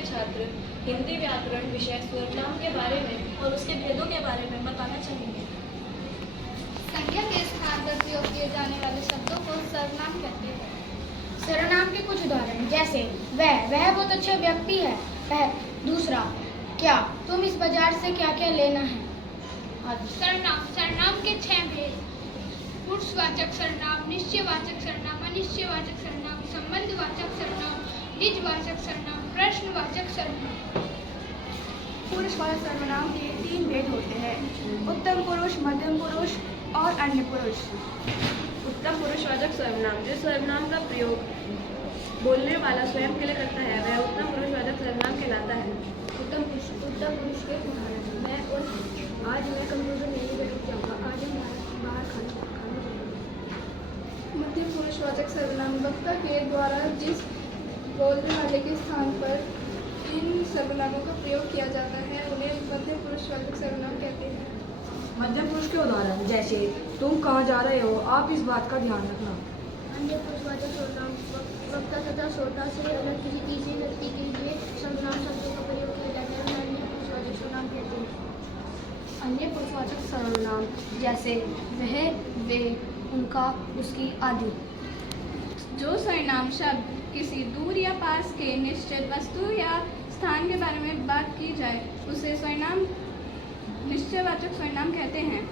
के छात्र हिंदी व्याकरण विषय सर्वनाम के बारे में और उसके भेदों के बारे में बताना चाहेंगे। संज्ञा के स्थान पर प्रयोग किए जाने वाले शब्दों को सर्वनाम कहते हैं। सर्वनाम के कुछ उदाहरण जैसे वह बहुत अच्छा व्यक्ति है। दूसरा, क्या तुम इस बाजार से क्या क्या लेना है आदि। सर्वनाम के 6 भेद: पुरुषवाचक सर्वनाम, निश्चयवाचक सर्वनाम, अनिश्चयवाचक सर्वनाम, संबंधवाचक सर्वनाम, निजवाचक सर्वनाम, प्रश्नवाचक सर्वनाम। पुरुषवाचक सर्वनाम के 3 भेद होते हैं: उत्तम पुरुष, मध्यम पुरुष और अन्य पुरुष। उत्तम पुरुषवाचक सर्वनाम जिस सर्वनाम का प्रयोग बोलने वाला स्वयं के लिए करता है वह उत्तम पुरुषवाचक सर्वनाम कहलाता है। उत्तम पुरुष के उदाहरण: मैं और आज मैं कंप्यूटर नहीं बैठ जाऊंगा, आज हम बाहर खाना मध्यम पुरुषवाचक सर्वनाम वक्ता के द्वारा जिस बोलने वाले के स्थान पर इन सर्वनामों का प्रयोग किया जाता है उन्हें मध्यम पुरुषवाचक सर्वनाम कहते हैं। मध्यम पुरुष के उदाहरण जैसे तुम कहाँ जा रहे हो, आप इस बात का ध्यान रखना। अन्य पुरुषवाचक सर्वनाम वक्ता तथा श्रोता से अलग किसी तीसरे व्यक्ति के लिए सर्वनाम शब्दों का प्रयोग किया जाता है उन्हें अन्य पुरुषवाचक सर्वनाम कहते हैं। अन्य पुरुषवाचक सर्वनाम जैसे वह, वे, उनका, उसकी आदि। जो सर्वनाम शब्द किसी दूर या पास के निश्चित वस्तु या स्थान के बारे में बात की जाए उसे सर्वनाम निश्चयवाचक सर्वनाम कहते हैं।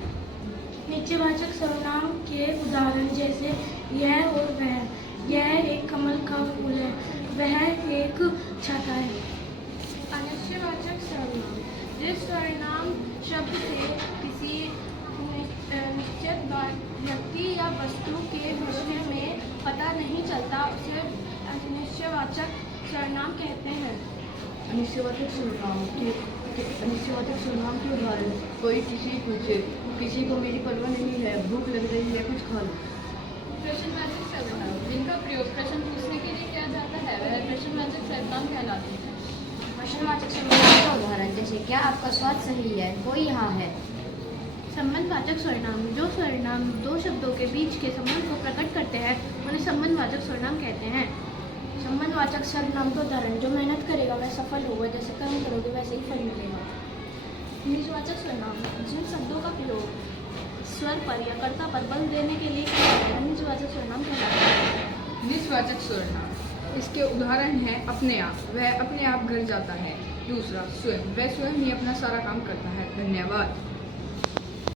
निश्चयवाचक सर्वनाम के उदाहरण जैसे यह और वह। यह एक कमल का फूल है, वह एक छाता है। अनिश्चयवाचक सर्वनाम जिस सर्वनाम शब्द से किसी निश्चित व्यक्ति या वस्तु के विषय में पता नहीं चलता उसे अनिश्चयवाचक सर्वनाम कहते हैं। अनिश्चयवाचक सर्वनाम के उदाहरण कोई किसी पूछे, किसी को मेरी परवाह नहीं है, भूख लग रही है, कुछ खा लो। प्रश्नवाचक सर्वनाम जिनका प्रयोग प्रश्न पूछने के लिए किया जाता है वह प्रश्नवाचक सर्वनाम कहलाते हैं। प्रश्नवाचक सर्वनाम का उदाहरण जैसे क्या आपका स्वाद सही है, कोई यहाँ है। संबंधवाचक सर्वनाम जो सर्वनाम दो शब्दों के बीच के संबंध को प्रकट करते हैं उन्हें संबंधवाचक सर्वनाम कहते हैं। संबंधवाचक सर्वनाम का उदाहरण जो मेहनत करेगा वह सफल होगा, जैसे कर्म करोगे वैसे ही फल मिलेगा। निजवाचक सर्वनाम जिन शब्दों का प्रयोग स्वर पर या कर्ता पर बल देने के लिए किया जाता है निजवाचक सर्वनाम कहलाता है। निजवाचक सर्वनाम इसके उदाहरण हैं अपने आप, वह अपने आप घर जाता है। दूसरा, स्वयं, वह स्वयं ही अपना सारा काम करता है। धन्यवाद।